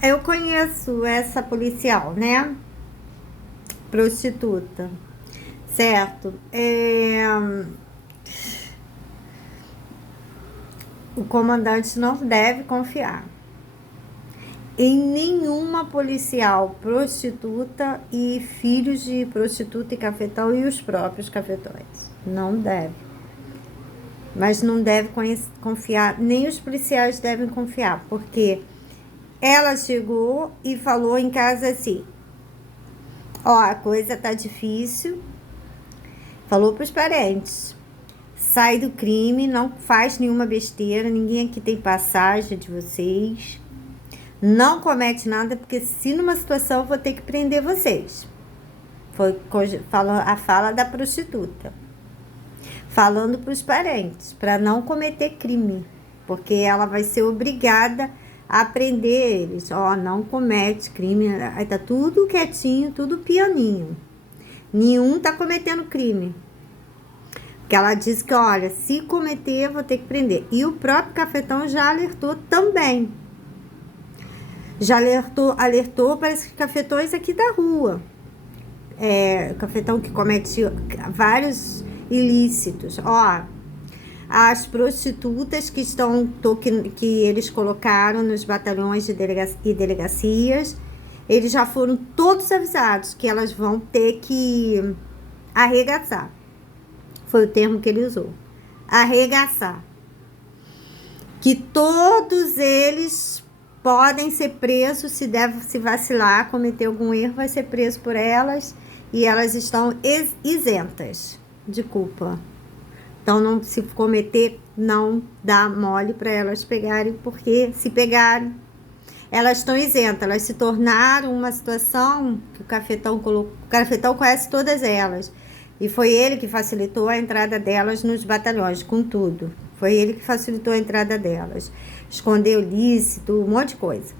Eu conheço essa policial, né? Prostituta, certo? O comandante não deve confiar em nenhuma policial prostituta e filhos de prostituta e cafetão e os próprios cafetões. Não deve. Mas não deve confiar, nem os policiais devem confiar, porque ela chegou e falou em casa assim: ó, a coisa tá difícil. Falou pros parentes: sai do crime, não faz nenhuma besteira, ninguém aqui tem passagem de vocês. Não comete nada, porque se numa situação eu vou ter que prender vocês. Foi a fala da prostituta. Falando para os parentes, para não cometer crime. Porque ela vai ser obrigada a prender eles. Ó, não comete crime. Aí tá tudo quietinho, tudo pianinho. Nenhum tá cometendo crime. Porque ela disse que, olha, se cometer, eu vou ter que prender. E o próprio cafetão já alertou também. Já alertou para esses cafetões aqui da rua. Cafetão que comete vários ilícitos. Ó, as prostitutas que eles colocaram nos batalhões e delegacias, eles já foram todos avisados que elas vão ter que arregaçar. Foi o termo que ele usou. Arregaçar. Que todos eles podem ser presos, se vacilar, cometer algum erro, vai ser preso por elas, e elas estão isentas de culpa. Então, não, se cometer, não dá mole para elas pegarem, porque se pegarem, elas estão isentas. Elas se tornaram uma situação que o cafetão colocou. O cafetão conhece todas elas, e foi ele que facilitou a entrada delas nos batalhões, com tudo. Foi ele que facilitou a entrada delas. Escondeu ilícito, um monte de coisa.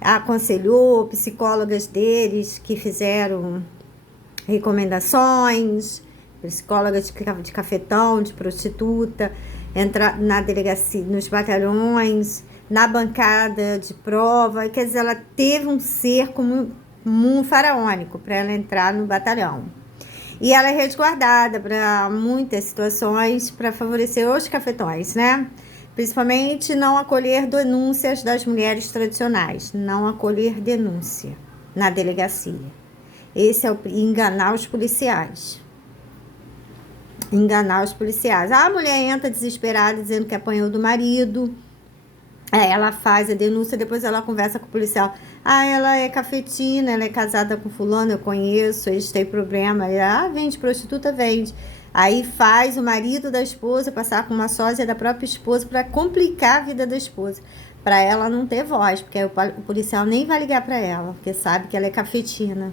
Aconselhou psicólogas deles que fizeram recomendações, psicólogas de cafetão, de prostituta, entrar na delegacia, nos batalhões, na bancada de prova. Quer dizer, ela teve um cerco um faraônico para ela entrar no batalhão. E ela é resguardada para muitas situações, para favorecer os cafetões, né? Principalmente não acolher denúncias das mulheres tradicionais. Não acolher denúncia na delegacia. Esse é enganar os policiais. Enganar os policiais. A mulher entra desesperada dizendo que apanhou do marido. Ela faz a denúncia, depois ela conversa com o policial. Ela é cafetina, ela é casada com fulano, eu conheço, eles têm problema. Vende prostituta, vende. Aí faz o marido da esposa passar com uma sósia da própria esposa para complicar a vida da esposa. Para ela não ter voz, porque o policial nem vai ligar para ela, porque sabe que ela é cafetina.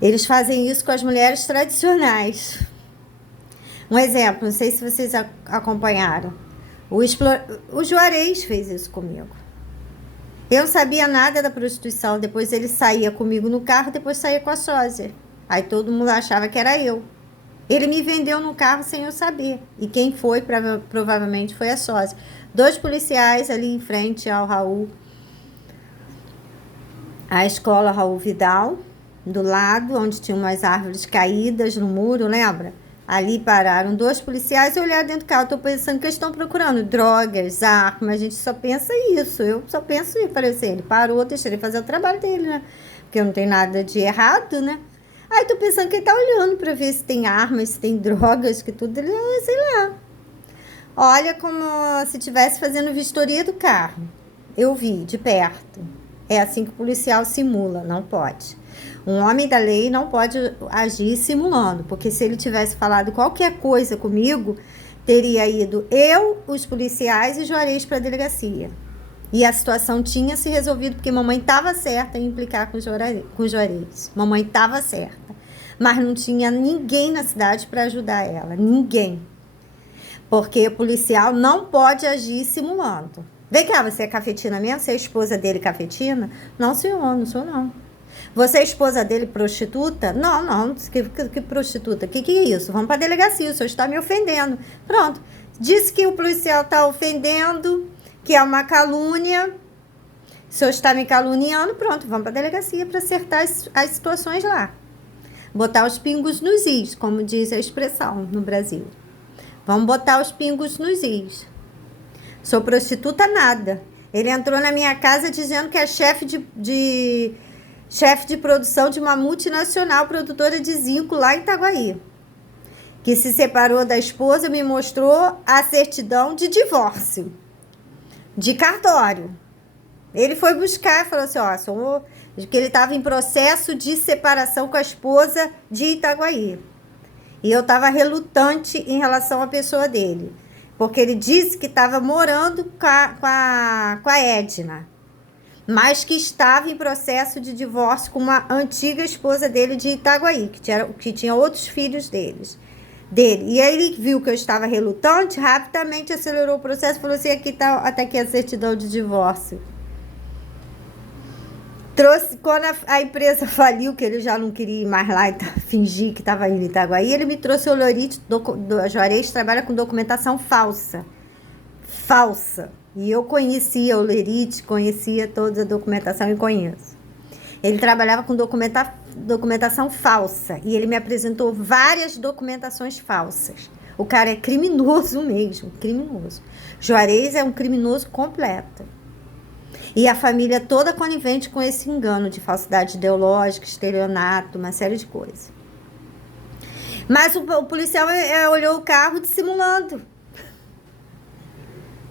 Eles fazem isso com as mulheres tradicionais. Um exemplo, não sei se vocês acompanharam. O Juarez fez isso comigo. Eu não sabia nada da prostituição. Depois ele saía comigo no carro, depois saía com a sósia. Aí todo mundo achava que era eu. Ele me vendeu no carro sem eu saber. E quem foi, provavelmente, foi a sósia. 2 policiais ali em frente ao Raul. A escola Raul Vidal, do lado, onde tinha umas árvores caídas no muro, lembra? Ali pararam 2 policiais e olharam dentro do carro. Eu tô pensando que eles estão procurando drogas, armas. A gente só pensa isso. Eu só penso isso. Falei assim, ele parou, deixa ele fazer o trabalho dele, né? Porque não tem nada de errado, né? Aí tô pensando que ele tá olhando pra ver se tem armas, se tem drogas, que tudo. Ele, sei lá. Olha como se estivesse fazendo vistoria do carro. Eu vi de perto. É assim que o policial simula, não pode. Um homem da lei não pode agir simulando, porque se ele tivesse falado qualquer coisa comigo, teria ido eu, os policiais e Juarez para a delegacia. E a situação tinha se resolvido, porque mamãe estava certa em implicar com o Juarez. Mamãe estava certa. Mas não tinha ninguém na cidade para ajudar ela. Ninguém. Porque o policial não pode agir simulando. Vem cá, você é cafetina mesmo? Você é esposa dele cafetina? Não, senhor, não sou não. Você é esposa dele prostituta? Não, que prostituta? Que é isso? Vamos para a delegacia, o senhor está me ofendendo. Pronto, disse que o policial está ofendendo, que é uma calúnia. o senhor está me caluniando, pronto, vamos para a delegacia para acertar as situações lá. Botar os pingos nos is, como diz a expressão no Brasil. Vamos botar os pingos nos is. Sou prostituta nada. Ele entrou na minha casa dizendo que é chefe de produção de uma multinacional produtora de zinco lá em Itaguaí. Que se separou da esposa, me mostrou a certidão de divórcio. De cartório. Ele foi buscar e falou assim, ó, que ele estava em processo de separação com a esposa de Itaguaí. E eu estava relutante em relação à pessoa dele. Porque ele disse que estava morando com a Edna. Mas que estava em processo de divórcio com uma antiga esposa dele de Itaguaí, que tinha outros filhos dele. E aí ele viu que eu estava relutante, rapidamente acelerou o processo e falou assim, aqui está até aqui a certidão de divórcio. Quando a empresa faliu, que ele já não queria ir mais lá e fingir que estava indo em Itaguaí, ele me trouxe o Lorite, a Juarez trabalha com documentação falsa. Falsa. E eu conhecia o Lerite, conhecia toda a documentação e conheço. Ele trabalhava com documentação falsa e ele me apresentou várias documentações falsas. O cara é criminoso mesmo, criminoso. Juarez é um criminoso completo. E a família toda conivente com esse engano de falsidade ideológica, estelionato, uma série de coisas. Mas o policial olhou o carro dissimulando.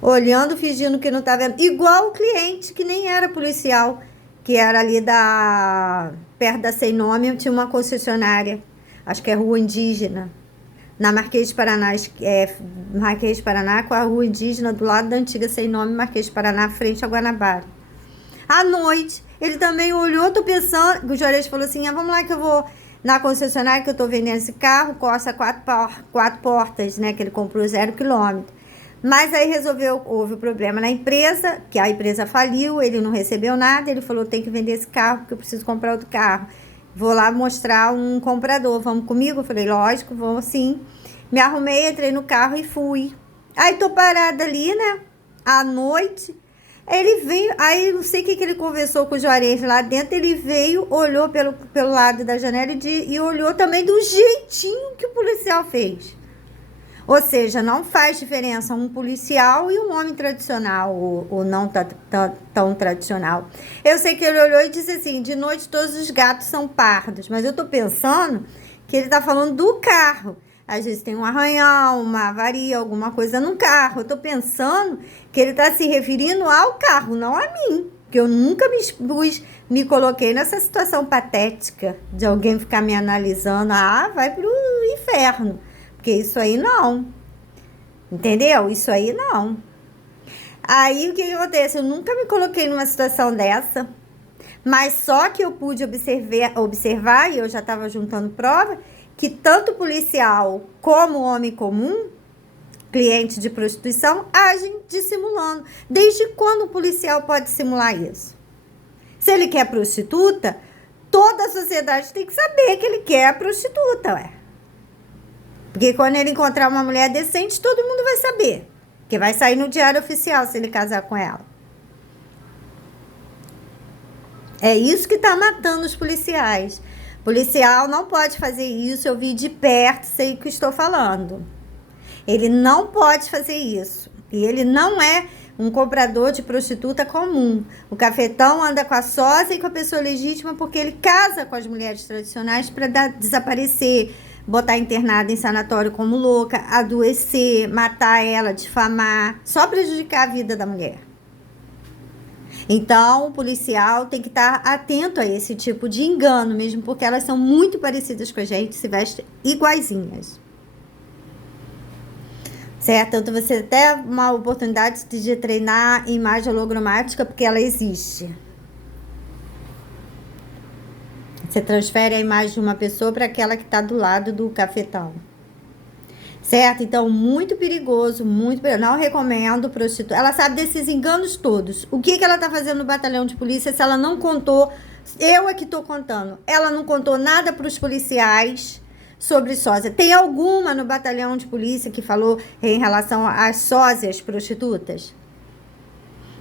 Olhando, fingindo que não estava vendo. Igual o cliente, que nem era policial, que era ali perto da Sem Nome, tinha uma concessionária, acho que é Rua Indígena, na Marquês de Paraná, Marquês de Paraná, com a Rua Indígena, do lado da antiga Sem Nome, Marquês de Paraná, frente a Guanabara. À noite, ele também olhou, tô pensando, o Juarez falou assim, vamos lá que eu vou na concessionária que eu tô vendendo esse carro, Corsa 4 portas, né, que ele comprou 0 quilômetro. Mas aí houve um problema na empresa, que a empresa faliu, ele não recebeu nada, ele falou, tem que vender esse carro, porque eu preciso comprar outro carro. Vou lá mostrar um comprador, vamos comigo? Eu falei, lógico, vamos sim. Me arrumei, entrei no carro e fui. Aí tô parada ali, né, à noite, ele veio, aí não sei o que ele conversou com o Juarez lá dentro, ele veio, olhou pelo lado da janela e olhou também do jeitinho que o policial fez. Ou seja, não faz diferença um policial e um homem tradicional, ou não tão tradicional. Eu sei que ele olhou e disse assim, de noite todos os gatos são pardos, mas eu tô pensando que ele tá falando do carro. Às vezes tem um arranhão, uma avaria, alguma coisa no carro. Eu tô pensando que ele tá se referindo ao carro, não a mim. Porque eu nunca me coloquei nessa situação patética de alguém ficar me analisando. Vai pro inferno. Porque isso aí não. Entendeu? Isso aí não. Aí o que acontece? Eu nunca me coloquei numa situação dessa. Mas só que eu pude observar, e eu já estava juntando prova, que tanto policial como homem comum, cliente de prostituição, agem dissimulando. Desde quando o policial pode simular isso? Se ele quer prostituta, toda a sociedade tem que saber que ele quer a prostituta, ué. Porque quando ele encontrar uma mulher decente, todo mundo vai saber. Porque vai sair no diário oficial se ele casar com ela. É isso que está matando os policiais. Policial não pode fazer isso, eu vi de perto, sei o que estou falando. Ele não pode fazer isso. E ele não é um comprador de prostituta comum. O cafetão anda com a sósia e com a pessoa legítima porque ele casa com as mulheres tradicionais para desaparecer, botar internada em sanatório como louca, adoecer, matar ela, difamar, só prejudicar a vida da mulher. Então, o policial tem que estar atento a esse tipo de engano, mesmo porque elas são muito parecidas com a gente, se vestem iguaizinhas. Certo? Então, você tem uma oportunidade de treinar imagem hologramática, porque ela existe. Você transfere a imagem de uma pessoa para aquela que está do lado do cafetão. Certo? Então, muito perigoso, muito perigoso. Não recomendo prostituta. Ela sabe desses enganos todos. O que ela está fazendo no batalhão de polícia se ela não contou? Eu é que estou contando. Ela não contou nada para os policiais sobre sósia. Tem alguma no batalhão de polícia que falou em relação às sósias prostitutas?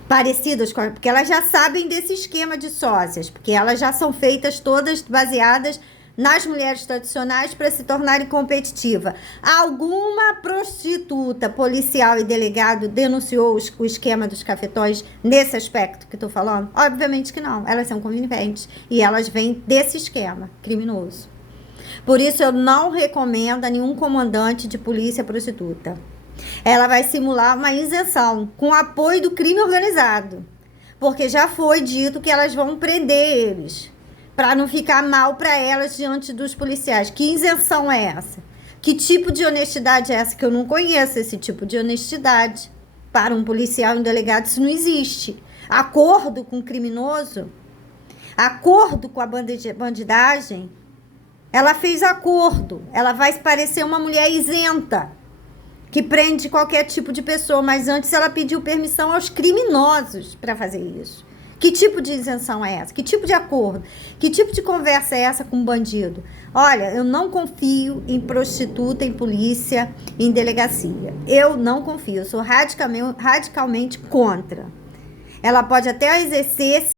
parecidas com porque elas já sabem desse esquema de sócias, porque elas já são feitas todas baseadas nas mulheres tradicionais para se tornarem competitivas. Alguma prostituta, policial e delegado denunciou o esquema dos cafetões nesse aspecto que estou falando? Obviamente que não. Elas são coniventes e elas vêm desse esquema criminoso. Por isso eu não recomendo a nenhum comandante de polícia prostituta. Ela vai simular uma isenção com apoio do crime organizado, porque já foi dito que elas vão prender eles, para não ficar mal para elas diante dos policiais. Que isenção é essa? Que tipo de honestidade é essa? Que eu não conheço esse tipo de honestidade. Para um policial e um delegado, isso não existe. Acordo com o criminoso, acordo com a bandidagem, ela fez acordo, ela vai parecer uma mulher isenta, que prende qualquer tipo de pessoa, mas antes ela pediu permissão aos criminosos para fazer isso. Que tipo de isenção é essa? Que tipo de acordo? Que tipo de conversa é essa com um bandido? Olha, eu não confio em prostituta, em polícia, em delegacia. Eu não confio, eu sou radicalmente contra. Ela pode até exercer